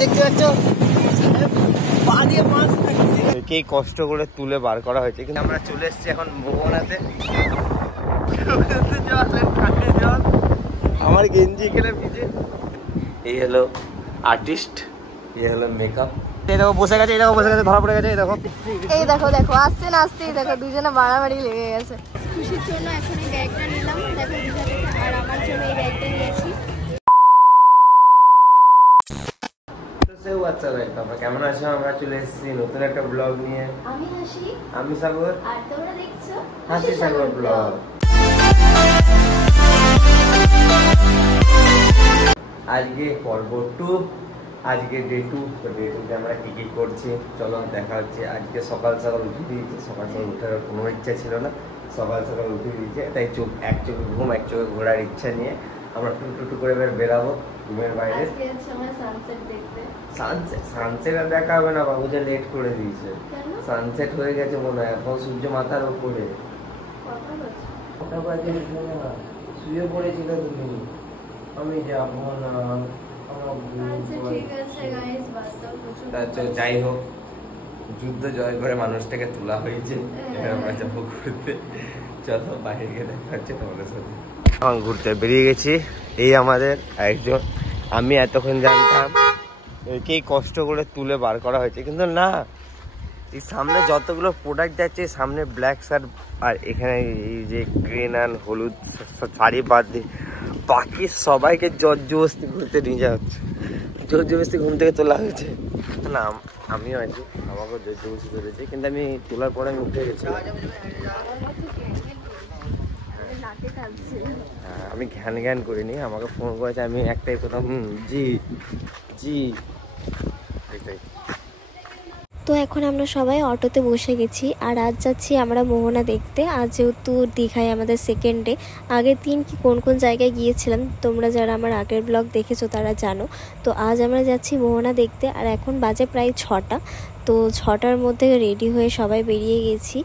দেখতে পাচ্ছ পা দিয়ে মাছ কে কষ্ট করে তুলে বার করা হয়েছে। কিন্তু আমরা চলে এসেছি এখন মোহনাতে। জল আমার গেঞ্জি এখানে ভিজে। এই হলো আর্টিস্ট, এই হলো মেকআপ। এই দেখো বসে গেছে, এই দেখো বসে গেছে, ধরা পড়ে গেছে। এই দেখো এই দেখো দেখো আসতে না আসতেই দেখো দুজনে বাড়াবাড়ি লেগে গেছে। খুশির জন্য এখন এই ব্যাগটা নিলাম, দেখো দিশা দেখে, আর আমার জন্য এই ব্যাগটা নিয়েছি। কেমন আছো? আমরা চলে এসেছি নতুন একটা ব্লগ নিয়ে। আমি হাসি, আমি সাগর, আর তোমরা দেখছো হাসি সাগর ব্লগ। আজকে পর্ব 2, আজকে ডে 2। ডে 2তে আমরা কি কি করছি চলো দেখা হচ্ছে। আজকে সকাল সকাল উঠে দিয়েছি, সকাল সকাল উঠার কোনো ইচ্ছা ছিল না, সকাল সকাল উঠে দিয়েছে। তাই এক চোখে ঘুম এক চোখে ঘোরার ইচ্ছা নিয়ে আমরা টুটু করে বেরাবো রুমের বাইরে। সানসেট আর দেখা হবে না, বাবু যা লেট করে দিয়েছে। সানসেট হয়ে গেছে মনে হয়, এখন সূর্য মাথার উপরে। শুয়ে পড়েছিল তুমি, আমি যাবো না। যাই হোক, যুদ্ধ জয় করে মানুষটাকে তোলা হয়েছে, আমরা যাবো ঘুরতে। চলো বাইরে গিয়ে দেখা হচ্ছে তোমাদের সাথে। ঘুরতে বেরিয়ে গেছি। এই আমাদের একজন, আমি এতক্ষণ জানতাম কে কষ্ট করে তুলে বার করা হয়েছে, কিন্তু না, এই সামনে যতগুলো প্রোডাক্ট যাচ্ছে, সামনে ব্ল্যাক শার্ট আর এখানে এই যে গ্রিন অ্যান্ড হলুদ শাড়ি বাদ দিয়ে বাকি সবাইকে জোর জবরদস্তি ঘুরতে নিয়ে যাওয়া হচ্ছে। জোর জবরদস্তি ঘুম থেকে তোলা হয়েছে। না আমিও আছি, আমাকেও জোর জবরদস্তি ধরেছি, কিন্তু আমি তোলার পরে আমি উঠে গেছি। আমি ঘ্যান করিনি, আমাকে ফোন করেছে, আমি একটাই কথা জি জি এটাই। তো এখন আমরা সবাই অটোতে বসে গেছি, আর আজ যাচ্ছি আমরা মোহনা দেখতে। আজ যেহেতু দীঘায় আমাদের সেকেন্ড ডে, আগের দিন কি কোন কোন জায়গায় গিয়েছিলাম তোমরা যারা আমার আগের ব্লগ দেখেছো তারা জানো। তো আজ আমরা যাচ্ছি মোহনা দেখতে, আর এখন বাজে প্রায় 6টা। তো 6টার মধ্যে রেডি হয়ে সবাই বেরিয়ে গেছি।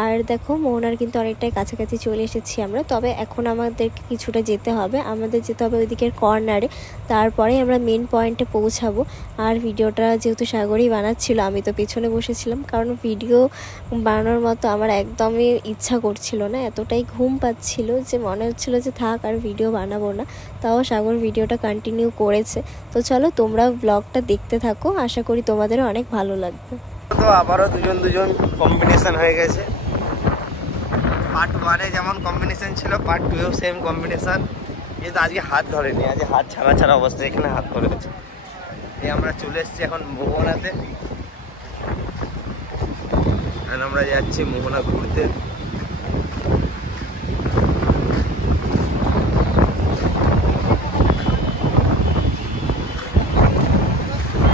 আর দেখো মোহনার কিন্তু অনেকটাই কাছাকাছি চলে এসেছি আমরা। তবে এখন আমাদেরকে কিছুটা যেতে হবে, আমাদের যেতে হবে ওইদিকের কর্নারে, তারপরে আমরা মেন পয়েন্টে পৌঁছাবো। আর ভিডিওটা যেহেতু সাগরই বানাচ্ছিল, আমি তো পেছনে বসেছিলাম, কারণ ভিডিও বানানোর মতো আমার একদমই ইচ্ছা করছিল না, এতটাই ঘুম পাচ্ছিল যে মনে হচ্ছিল যে থাক আর ভিডিও বানাবো না। তাও সাগর ভিডিওটা কন্টিনিউ করেছে। তো চলো তোমরা ব্লগটা দেখতে থাকো, আশা করি তোমাদেরও অনেক ভালো লাগবে। তো আবারও দুজন কম্বিনেশন হয়ে গেছে। পার্ট 1-এ যেমন কম্বিনেশন ছিল, পার্ট 2-এও সেম কম্বিনেশন, কিন্তু আজকে হাত ধরেনি, আজকে হাত ছাড়া অবস্থায় এখানে হাত ধরে গেছে। এই আমরা চলে এসেছি এখন মোহনাতে, আমরা যাচ্ছি মোহনা ঘুরতে।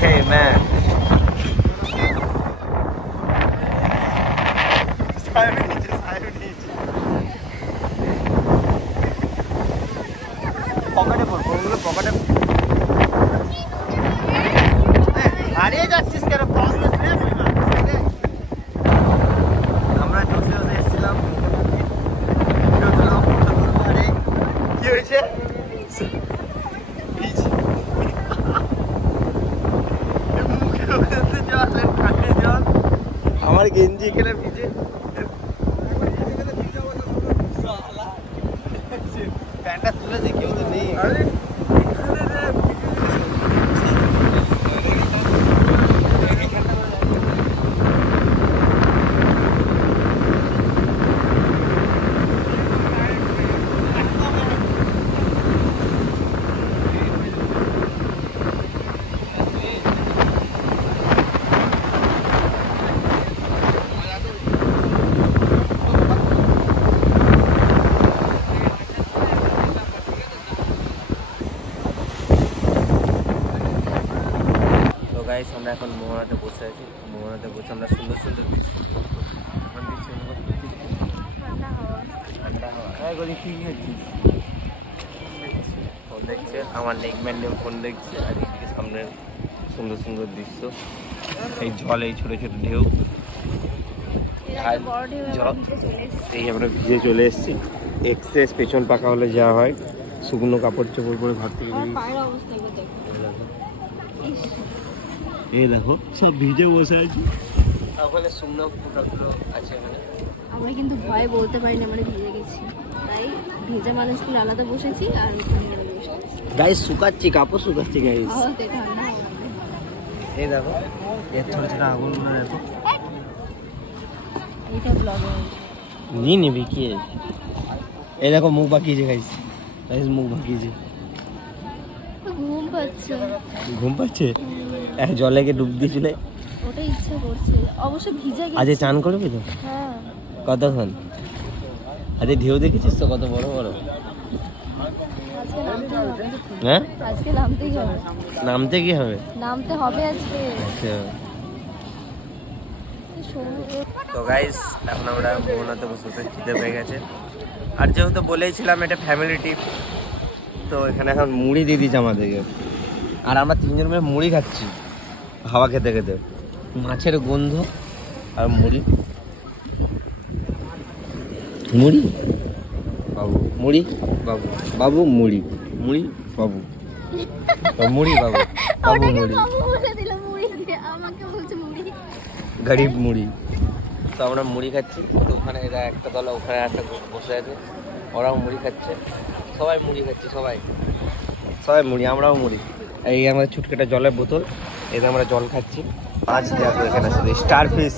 Hey man, পকেটে পড়বো, ওগুলো পকেটে হারিয়ে যাচ্ছিস কেন? আমরা বসে এসেছিলাম, কি হয়েছে? আমার গেঞ্জি এখানে ভিজে। প্যান্টটা তুলেছে, কেউ তো নেই। গাইস আমরা এখন মোহনাতে বসে আছি। মোহনাতে বসে আমরা সুন্দর দৃশ্য ফোন দেখছে, আমার নেকম্যান নিয়ে ফোন দেখছে, আর এদিকে সামনে সুন্দর দৃশ্য, এই জল, এই ছোট ছোট ঢেউ, এই আমরা ভিজে চলে এসেছি। এক্সপ্রেস পেছন পাকা হলে যাওয়া হয়, শুকনো কাপড় চোপড় পরে ঘর থেকে এই দেখো সব ভিজে বসে আছে, ওখানে শুকনো ফুটাগুলো আছে এখানে। আমরা কিন্তু ভয়ে বলতে পারি না আমরা ভিজে গেছি, তাই ভিজে মানুষগুলো আলাদা বসেছি আর গাইস শুকাচ্ছি, কাপড় শুকাচ্ছি গাইস। এই দেখো এর ছোট ছোট আগুনগুলো দেখো। এটা ব্লগে নিয়ে নিবি কি? এই দেখো মুখ বাকিয়েছে গাইস, গাইস মুখ বাকিয়েছে। ঘুম পাচ্ছে। ঘুম পাচ্ছে? জলে গিয়ে ডুব দিয়েছিলে? ওটা ইচ্ছা করছে, অবশ্য ভিজে গেছে। আজ চান করবি তো? হ্যাঁ। কতক্ষণ? আজ ঢেউ দেখেছিস তো কত বড় বড়? আজকে নামতে হবে। হ্যাঁ আজকে নামতেই হবে। নামতে কি হবে? নামতে হবে আজকে। আচ্ছা তো গাইস এখন আমরা মোহনাতে বসে খিদে পেয়ে গেছে, আর যেহেতু বলেইছিলাম এটা ফ্যামিলি ট্রিপ, তো এখানে এখন মুড়ি দিয়ে দিচ্ছে আমাদেরকে, আর আমরা তিনজন মিলে মুড়ি খাচ্ছি হাওয়া খেতে খেতে, মাছের গন্ধ আর মুড়ি। মুড়ি বাবু, মুড়ি বাবু, বাবু মুড়ি, মুড়ি বাবু, মুড়ি বাবু, বাবু মুড়ি, গরিব মুড়ি। তো আমরা মুড়ি খাচ্ছি, তো ওখানে এরা একটা দল ওখানে একটা বসে আছে, ওরাও মুড়ি খাচ্ছে, সবাই মুড়ি খাচ্ছি, সবাই সবাই মুড়ি, আমরাও মুড়ি। এই আমাদের ছুটকেটা জলের বোতল, এই আমরা জল খাচ্ছি। মাছ দেখো এখানে আছে স্টার ফিশ,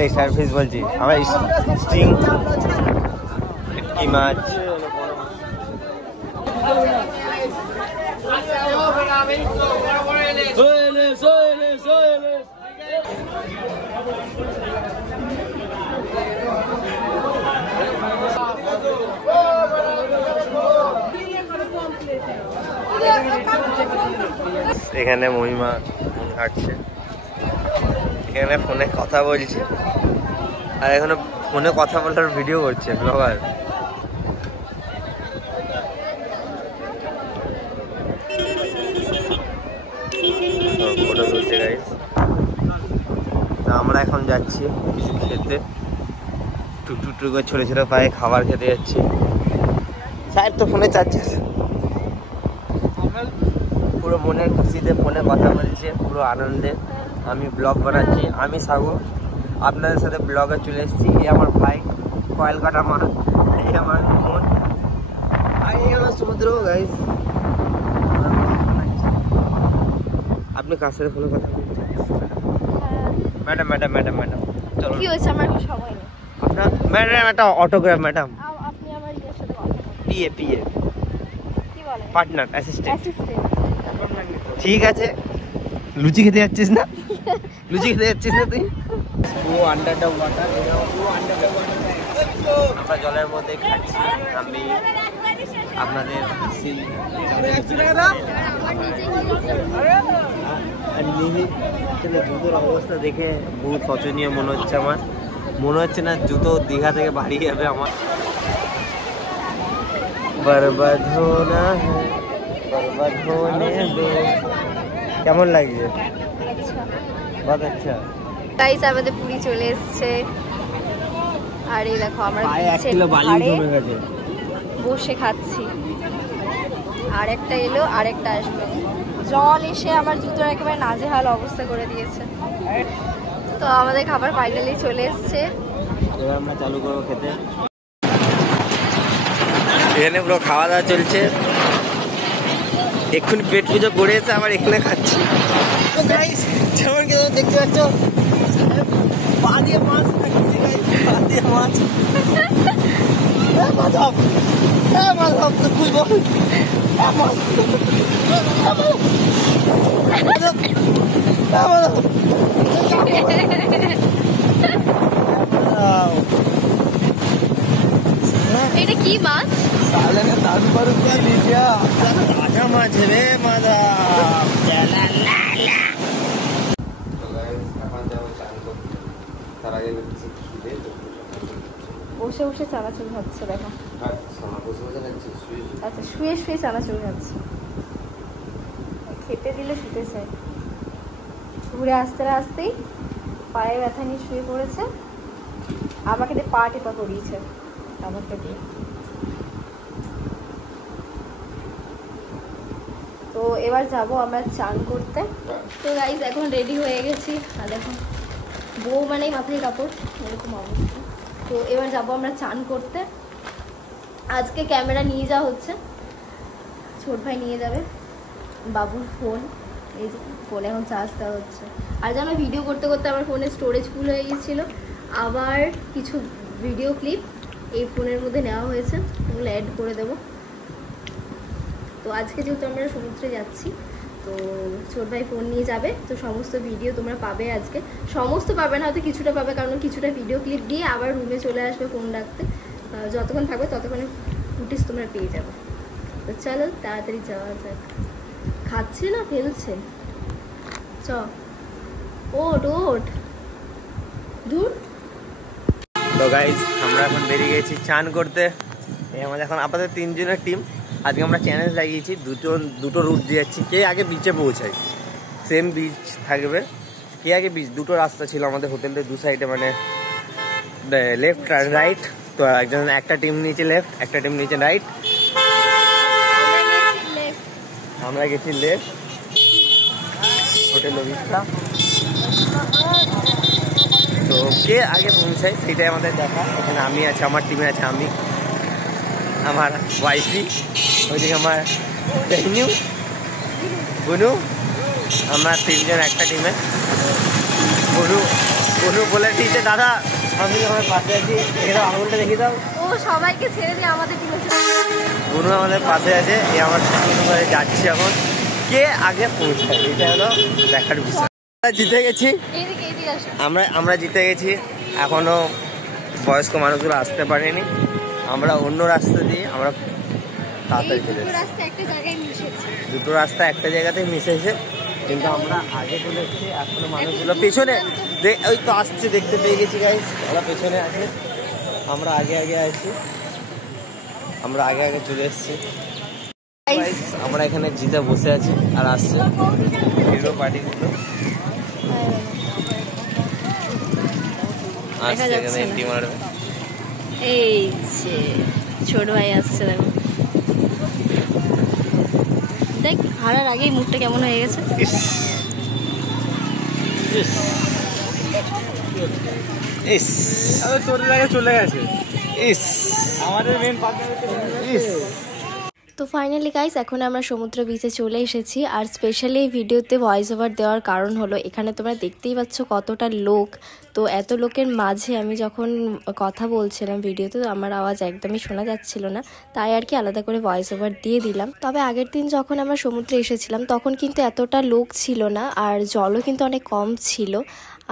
এই স্টার ফিশ বলছি আমরা স্টিং কি মাছ। এখানে মহিমা ফোন ঘাটছে, এখানে ফোনে কথা বলছে, আর এখানে ফোনে কথা বলার ভিডিও করছে ব্লগার। ফটো তুলছে গাইস। আমরা এখন যাচ্ছি কিছু খেতে, টুকটুক টুক করে ছোটো ছোটো পায়ে খাবার খেতে যাচ্ছি। স্যার তো ফোনে চাচ্ছে, পুরো মনের খুশিতে ফোনে কথা বলছে, পুরো আনন্দে। আমি ব্লগ বানাচ্ছি, আমি সাগর আপনাদের সাথে ব্লগে চলে এসেছি। এই আমার ভাই কয়েল কাটা মা, এই আমার মন, আর এই আমার সমুদ্র গাইস। আপনি কার সাথে ফোনে কথা বলছেন? ম্যাডাম ম্যাডাম ম্যাডাম ম্যাডাম চলো। কি হয়েছে? আমার সময় নেই। আপনার ম্যাডাম একটা অটোগ্রাফ ম্যাডাম। আপনি আমার ইয়ের সাথে কথা বলুন। পিএ পিএ কি বলেন? Partner assistant. ঠিক আছে। লুচি খেতে যাচ্ছিস না? লুচি খেতে যাচ্ছিস না তুই? পুরো আন্ডার দ্য ওয়াটার, আমরা জলের মধ্যে খাচ্ছি। আমি আপনাদের জুতোর অবস্থা দেখে বহুত শোচনীয় মনে হচ্ছে আমার, মনে হচ্ছে না জুতো দীঘা থেকে বাড়ি যাবে আমার। বরবাদ হোনা হ্যায়, বরবাদ হোনে দো। কেমন লাগছে? বহুত আচ্ছা। গাইস আমাদের পুরি চলে এসেছে, আর এই দেখো আমরা বসে খাচ্ছি। আরেকটা এলো, আরেকটা আসবে। জল এসে আমার জুতোর একেবারে নাজেহাল অবস্থা করে দিয়েছে। তো আমাদের খাবার ফাইনালি চলে এসেছে, এবার আমরা চালু করবো খেতে। এখানে পুরো খাওয়া দাওয়া চলছে, এক্ষুনি পেট পুজো করে এসে আবার এখানে খাচ্ছি। তো গাইস যেমন কি দেখতে পাচ্ছ, পা দিয়ে মাছ খাচ্ছি গাইস, পা দিয়ে মাছ। মাধব মাধব তো তুই বল, এটা কি মাছ? তাজা মাছ রে মাদা। বসে বসে চানাচুর খাচ্ছে দেখো। আচ্ছা শুয়ে শুয়ে চানাচুর খাচ্ছে, খেতে দিলে শুতে চাই। ঘুরে আসতে আসতেই পায়ে ব্যথা নিয়ে শুয়ে পড়েছে, আমাকে দিয়ে পা টেপা করিয়েছে আমাকে দিয়ে। তো তো এবার যাব আমরা চান করতে। তো গাইজ এখন রেডি হয়ে গেছি, আর দেখো বউ মানেই মাথায় কাপড়, এরকম অবস্থা। তো এবার যাব আমরা চান করতে। আজকে ক্যামেরা নিয়ে যাওয়া হচ্ছে, ছোট ভাই নিয়ে যাবে। বাবুর ফোন, এই যে ফোনে এখন চার্জ দেওয়া হচ্ছে। আর জানো ভিডিও করতে করতে আমার ফোনে স্টোরেজ ফুল হয়ে গিয়েছিলো, আবার কিছু ভিডিও ক্লিপ এই ফোনের মধ্যে নেওয়া হয়েছে, ওগুলো অ্যাড করে দেবো। তো আজকে যেহেতু আমরা সমুদ্রে যাচ্ছি, তো ছোট ভাই ফোন নিয়ে যাবে, তো সমস্ত ভিডিও তোমরা পাবে আজকে। সমস্ত পাবে না, হয়তো কিছুটা পাবে, কারণ কিছুটা ভিডিও ক্লিপ দিয়ে আবার রুমে চলে আসবে ফোন রাখতে। যতক্ষণ থাকবে ততক্ষণে ফুটেজ তোমরা পেয়ে যাবে। তো চলো তাড়াতাড়ি যাওয়া যাক। খাচ্ছে না ফেলছে, চ ওট ওট দূর। তো গাইজ আমরা এখন বেরিয়ে গেছি চান করতে। এই আমাদের এখন আপাতত 3 জনের টিম। আজকে আমরা চ্যালেঞ্জ লাগিয়েছি, দুটো রুট দিয়ে যাচ্ছি, কে আগে বিচে পৌঁছায়। সেম বিচ থাকবে, কে আগে বিচ। দুটো রাস্তা ছিল আমাদের হোটেলের দু সাইডে, মানে লেফট আর রাইট। তো একজন একটা টিম নিচে লেফট, একটা টিম নিচে রাইট। আমরা গেছি লেফট, হোটেল অভিজ্ঞতা। তো কে আগে পৌঁছায় সেটাই আমাদের দেখা। এখানে আমি আছে, আমার টিমে আছে আমি, আমার ওয়াইফি, ওইদিকে আমার বেহনু, বুনু। আমরা 3 জন একটা টিমে। বুনু বলে দিয়েছে দাদা আমি আমার পাশে আছি, এখানে আঙুলটা দেখে দাও। ও সবাইকে ছেড়ে দিয়ে আমাদের টিমে। বুনু আমাদের পাশে আছে, এই আমার করে যাচ্ছি এখন, কে আগে পৌঁছায় এটা হলো দেখার বিষয়। জিতে গেছি আমরা জিতে গেছি। এখনো বয়স্ক মানুষগুলো আসতে পারেনি, আমরা অন্য রাস্তা দিয়ে আমরা তাড়াতাড়ি চলে এসেছি। দুটো রাস্তা একটা জায়গাতে মিশেছে, কিন্তু আমরা আগে চলে এসেছি। এখনো মানুষগুলো পেছনে, ওই তো আসছে, দেখতে পেয়ে গেছি গাইস, ওরা পেছনে আছে, আমরা আগে আগে আছি, আমরা আগে আগে চলে এসেছি। আমরা এখানে জিতে বসে আছি আর আসছে হিরো পার্টিগুলো আসছে এখানে এন্ট্রি মারবে। এই যে ছোট ভাই আসছে, দেখো দেখ হারার আগেই মুখটা কেমন হয়ে গেছে। চলে গেছে আমাদের মেন তো ফাইনালি গাইস এখন আমরা সমুদ্র বিচে চলে এসেছি। আর স্পেশালি এই ভিডিওতে ভয়েস ওভার দেওয়ার কারণ হলো, এখানে তোমরা দেখতেই পাচ্ছ কতটা লোক। তো এত লোকের মাঝে আমি যখন কথা বলছিলাম ভিডিওতে, তো আমার আওয়াজ একদমই শোনা যাচ্ছিল না, তাই আর কি আলাদা করে ভয়েস ওভার দিয়ে দিলাম। তবে আগের দিন যখন আমরা সমুদ্রে এসেছিলাম তখন কিন্তু এতটা লোক ছিল না, আর জলও কিন্তু অনেক কম ছিল,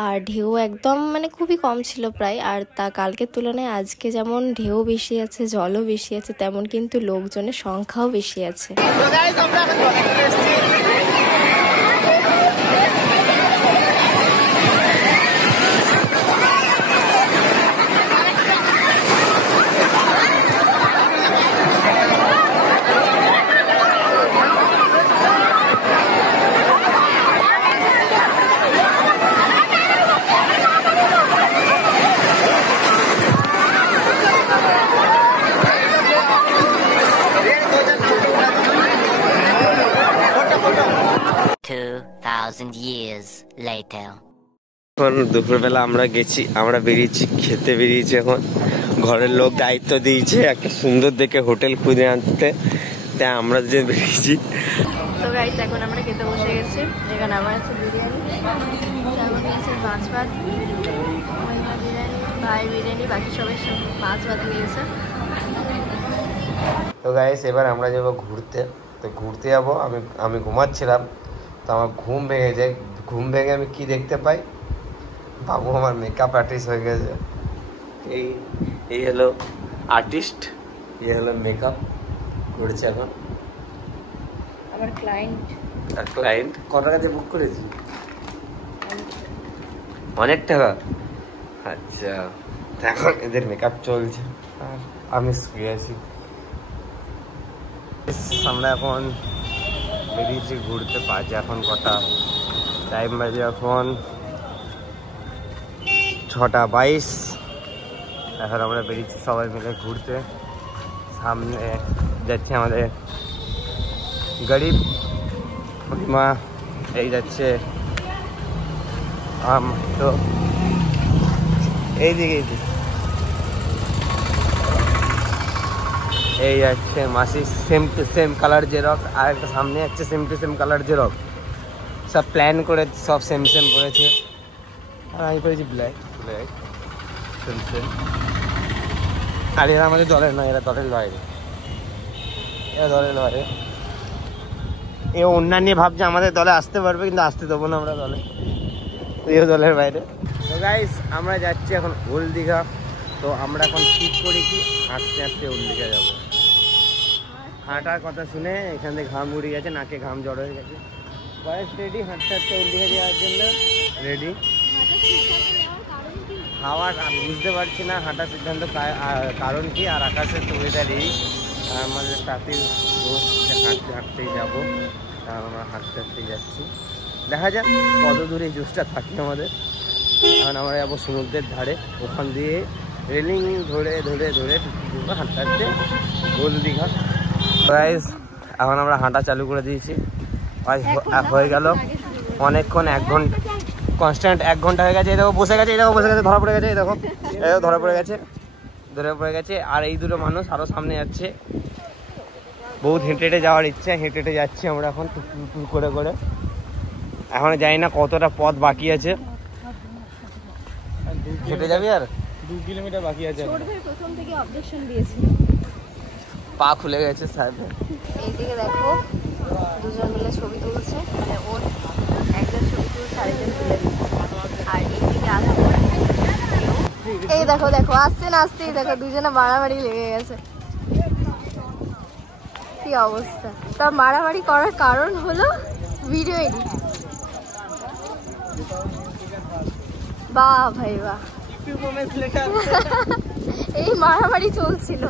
আর ঢেউ একদম মানে খুবই কম ছিল প্রায়। আর তা কালকের তুলনায় আজকে যেমন ঢেউ বেশি আছে, জলও বেশি আছে, তেমন কিন্তু লোকজনের সংখ্যাও বেশি আছে। এখন দুপুরবেলা আমরা গেছি, আমরা বেরিয়েছি খেতে বেরিয়েছি। এখন ঘরের লোক দায়িত্ব দিয়েছে একটা সুন্দর দেখে হোটেল খুঁজে আনতে, তাই আমরা যে বেরিয়েছি। তো গাইস এখন আমরা খেতে বসে গেছি। এখানে আমার আছে বিরিয়ানি, চাউমিন আছে, মাছ ভাত, বিরিয়ানি, ভাই বিরিয়ানি, বাকি সবাই মাছ ভাত নিয়েছে। তো গাইস এবার আমরা যাবো ঘুরতে। তো ঘুরতে যাবো, আমি ঘুমাচ্ছিলাম, তো আমার ঘুম ভেঙে যায়। ঘুম ভেঙে আমি কি দেখতে পাই, বাবু আমার মেকআপ আর্টিস্ট হয়ে গেছে। এই হলো আর্টিস্ট, এই হলো মেকআপ করছে এখন আমার ক্লায়েন্ট। আর ক্লায়েন্ট কত টাকা দিয়ে বুক করেছি? অনেক টাকা। আচ্ছা এখন এদের মেকআপ চলছে আর আমি শুয়ে আছি। আমরা এখন বেরিয়েছি ঘুরতে। বাজে এখন কটা, টাইম বাজে এখন 6:22। এখন আমরা বেরিয়েছি সবাই মিলে ঘুরতে। সামনে যাচ্ছে আমাদের গরিব মা এই যাচ্ছে তো এইদিকে এই যাচ্ছে মাসি same to same colour xerox, আর একটা সামনে যাচ্ছে same to same colour xerox. সব প্ল্যান করে সব সেম সেম করেছে, আর আমি করেছি ব্ল্যাক ব্ল্যাক সেম সেম। আর এরা আমাদের দলের নয়, এরা দলের বাইরে, এরা দলের বাইরে। এ অন্যান্য ভাবছে আমাদের দলে আসতে পারবে, কিন্তু আসতে দেবো না আমরা দলে, এও দলের বাইরে। তো গাইস আমরা যাচ্ছি এখন ওল্ড দীঘা। তো আমরা এখন ঠিক করি কি হাঁটতে হাঁটতে ওল্ড দীঘা যাবো। হাঁটার কথা শুনে এখান থেকে ঘাম উড়ে গেছে, নাকে ঘাম জড়ো হয়ে গেছে। বয়স রেডি হাঁটতে হাঁটতে ওল্ড দীঘা যাওয়ার জন্য রেডি। হাওয়ার বুঝতে পারছি না হাঁটার সিদ্ধান্ত কারণ কি, আর আকাশের তো ওয়েদার এই আমাদের তাঁতির হাঁটতে হাঁটতেই যাবো। আমরা হাঁটতে হাঁটতেই যাচ্ছি, দেখা যাক কত দূরে এই জোসটা থাকে আমাদের। কারণ আমরা যাবো সমুদ্রের ধারে, ওখান দিয়ে রেলিং ধরে ধরে ধরে হাঁটতে হাঁটতে ওল্ড দীঘা। গাইস এখন আমরা হাঁটা চালু করে দিয়েছি, হয়ে গেল অনেকক্ষণ, 1 ঘন্টা কনস্ট্যান্ট 1 ঘন্টা হয়ে গেছে। এই দেখো বসে গেছে, এই দেখো বসে গেছে, ধরা পড়ে গেছে, এই দেখো ধরা পড়ে গেছে। আর এই দুটো মানুষ আরো সামনে যাচ্ছে, বহুত হেঁটে হেঁটে যাওয়ার ইচ্ছা, হেঁটে হেঁটে যাচ্ছি আমরা এখন টুক করে করে। এখন জানি না কতটা পথ বাকি আছে, হেঁটে যাবি আর 2 কিলোমিটার বাকি আছে। প্রথম থেকে অবজেকশন দিয়েছি, পা খুলে গেছে সাহেব। এইদিকে দেখো দুজন মিলে ছবি তুলছে, মানে ওর একজন ছবি তুলছে আরেকজন তুলে দিচ্ছে। আর এইদিকে আধা এই দেখো দেখো আসতে না আসতেই দেখো দুজনে মারামারি লেগে গেছে, কি অবস্থা। তা মারামারি করার কারণ হলো ভিডিও এডিট। বাহ ভাই বাহ, এই মারামারি চলছিল।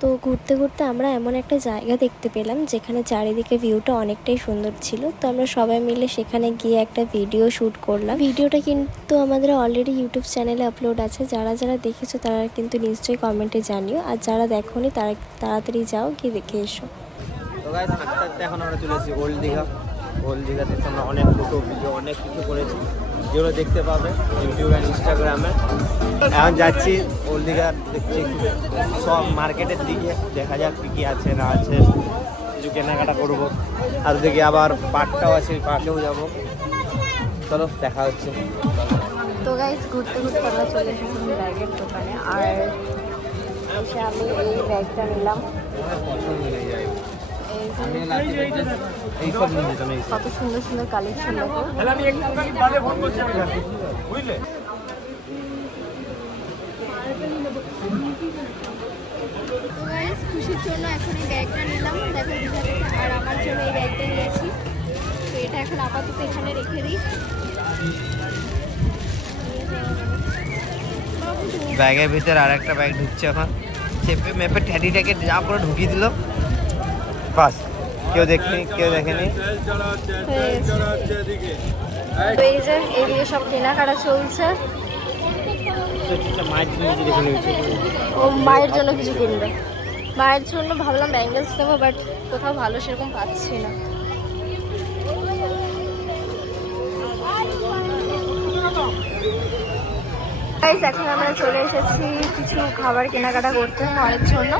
তো ঘুরতে ঘুরতে আমরা এমন একটা জায়গা দেখতে পেলাম যেখানে চারিদিকে ভিউটা অনেকটাই সুন্দর ছিল। তো আমরা সবাই মিলে সেখানে গিয়ে একটা ভিডিও শ্যুট করলাম। ভিডিওটা কিন্তু আমাদের অলরেডি ইউটিউব চ্যানেলে আপলোড আছে, যারা যারা দেখেছো তারা কিন্তু নিশ্চয়ই কমেন্টে জানিও, আর যারা দেখোনি তারা তাড়াতাড়ি যাও গিয়ে দেখে এসো। তো গাইস হাঁটতে হাঁটতে এখন আমরা চলে এসেছি ওল্ড দীঘা। ওল্ড দীঘাতে আমরা অনেক ফটো ভিডিও অনেক কিছু করেছি, যেগুলো দেখতে পাবে ইউটিউব আর ইনস্টাগ্রামে। এখন যাচ্ছি ওল্ড দীঘা, দেখছি সব মার্কেটের দিকে, দেখা যাক কী কী আছে না আছে, কিছু কেনাকাটা করবো। আর দেখি আবার পার্কটাও আছে, পার্কেও যাবো। চলো দেখা হচ্ছে। তো গাইস ঘুরতে ঘুরতে আমরা চলে এসেছি ব্যাগের দোকানে, আর এসে আমি এই ব্যাগটা নিলাম। কত সুন্দর সুন্দর কালেকশন দেখো। খুশির জন্য এখন এই ব্যাগটা নিলাম দেখো, আর আমার জন্য এই ব্যাগটা নিয়েছি। তো এটা এখন আপাতত এখানে রেখে দিই। ব্যাগের ভিতরে আর একটা ব্যাগ ঢুকছে, এখন চেপে মেপে ট্যাডিটাকে যা করে ঢুকিয়ে দিল, বাস কেউ দেখেনি। এই যে এইদিকে সব কেনাকাটা চলছে, ও মায়ের জন্য কিছু কিনবে। মায়ের জন্য ভাবলাম ব্যাঙ্গেলস নেবো, বাট কোথাও ভালো সেরকম পাচ্ছি না। এখন আমরা চলে এসেছি কিছু খাবার কেনাকাটা করতে মায়ের জন্য।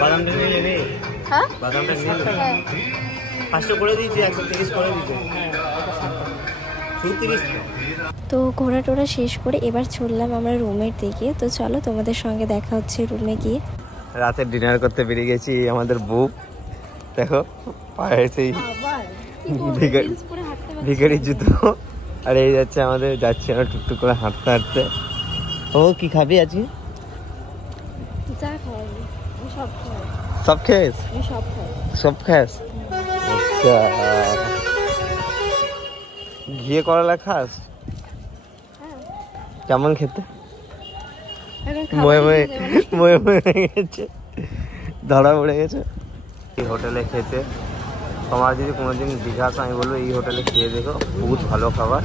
বাদামটা নিয়ে নেবে? হ্যাঁ বাদামটা নিয়ে নেবে? হ্যাঁ 500 করে দিয়েছি, 130 করে দিয়েছি, 30। তো ঘোরা টোরা শেষ করে এবার চললাম আমরা রুমের দিকে। তো চলো তোমাদের সঙ্গে দেখা হচ্ছে রুমে গিয়ে। রাতে ডিনার করতে বেরিয়ে গেছি, আমাদের বউ দেখো পায়ে সেই ভিখারি জুতো, আর এই যাচ্ছে আমাদের, যাচ্ছি আমরা টুকটুক করে হাঁটতে হাঁটতে। ও কি খাবি আজকে? সব খেয়েছ? সব খাস? আচ্ছা, ঘিয়ে করলা খাস? কেমন খেতে? ময়ে হয়ে গেছে, ধরা পড়ে গেছে। এই হোটেলে খেতে, তোমার যদি কোনোদিন দীঘা আসো আমি বলবো এই হোটেলে খেয়ে দেখো, বহুত ভালো খাবার।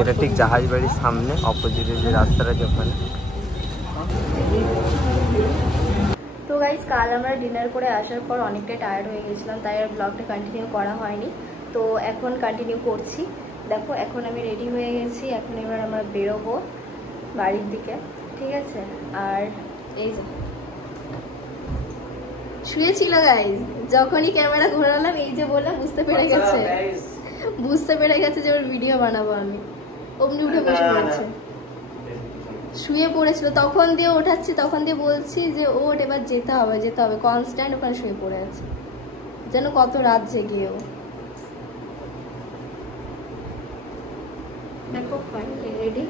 এটা ঠিক জাহাজ বাড়ির সামনে, অপোজিটে যে রাস্তাটা আছে ওখানে। তো গাইস, কাল আমরা ডিনার করে আসার পর অনেকটাই টায়ার্ড হয়ে গেছিলাম, তাই আর ব্লগটা কন্টিনিউ করা হয়নি। তো এখন কন্টিনিউ করছি। দেখো এখন আমি রেডি হয়ে গেছি, এখন এবার আমরা বেরোবো বাড়ির দিকে, ঠিক আছে। আর এই যে শুয়েছিল গাইস, যখনই ক্যামেরা ঘোরালাম এই যে বললাম বুঝতে পেরে গেছে যে ওর ভিডিও বানাবো আমি, অমনি উঠে বসে পড়েছে। শুয়ে পড়েছিল, তখন দিয়ে ওঠাচ্ছি, তখন দিয়ে বলছি যে ওঠ, এবার যেতে হবে কনস্ট্যান্ট ওখানে শুয়ে পড়ে আছে, যেন কত রাত জেগেও। দেখো ফাইনালি রেডি।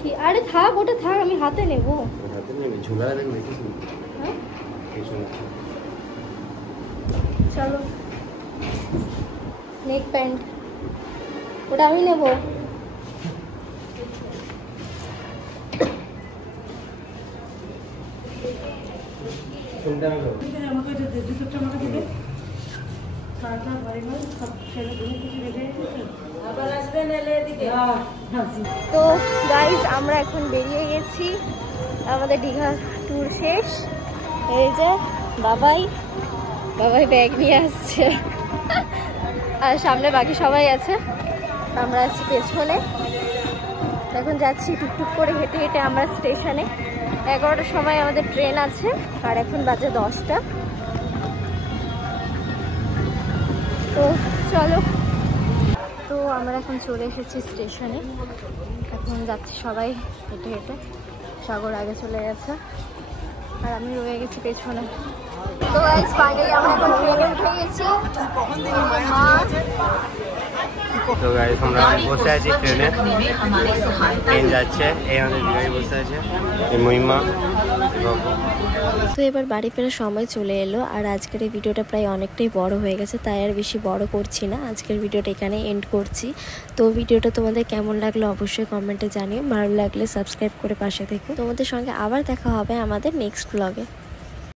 কি আরে থাক, ওটা থাক, আমি হাতে নেবো। হ্যাঁ চলো, নেক প্যান্ট ওটা আমি নেবো। তো গাইজ আমরা এখন বেরিয়ে গেছি, আমাদের দীঘা ট্যুর শেষ। এই যে বাবাই ব্যাগ নিয়ে আসছে, আর সামনে বাকি সবাই আছে, আমরা আছি পেছনে। এখন যাচ্ছি টুকটুক করে হেঁটে হেঁটে আমরা স্টেশনে। 11টার সময় আমাদের ট্রেন আছে, আর এখন বাজে 10টা। তো চলো, তো আমরা এখন চলে এসেছি স্টেশনে, এখন যাচ্ছি সবাই হেঁটে হেঁটে। সাগর আগে চলে গেছে আর আমি রয়ে গেছি পেছনে। তো ফাইনালি আমরা এখন ট্রেনে উঠে গেছি। তো গাইস আমরা বসে আছি ট্রেনে, ট্রেন যাচ্ছে, এই আমাদের গাড়ি বসে আছে, এই মহিমা। তো এবার বাড়ি ফেরার সময় চলে এলো, আর আজকের এই ভিডিওটা প্রায় অনেকটাই বড় হয়ে গেছে, তাই আর বেশি বড় করছি না। আজকের ভিডিওটা এখানে এন্ড করছি। তো ভিডিওটা তোমাদের কেমন লাগলো অবশ্যই কমেন্টে জানিও, ভালো লাগলে সাবস্ক্রাইব করে পাশে থেকো। তোমাদের সঙ্গে আবার দেখা হবে আমাদের নেক্সট ব্লগে।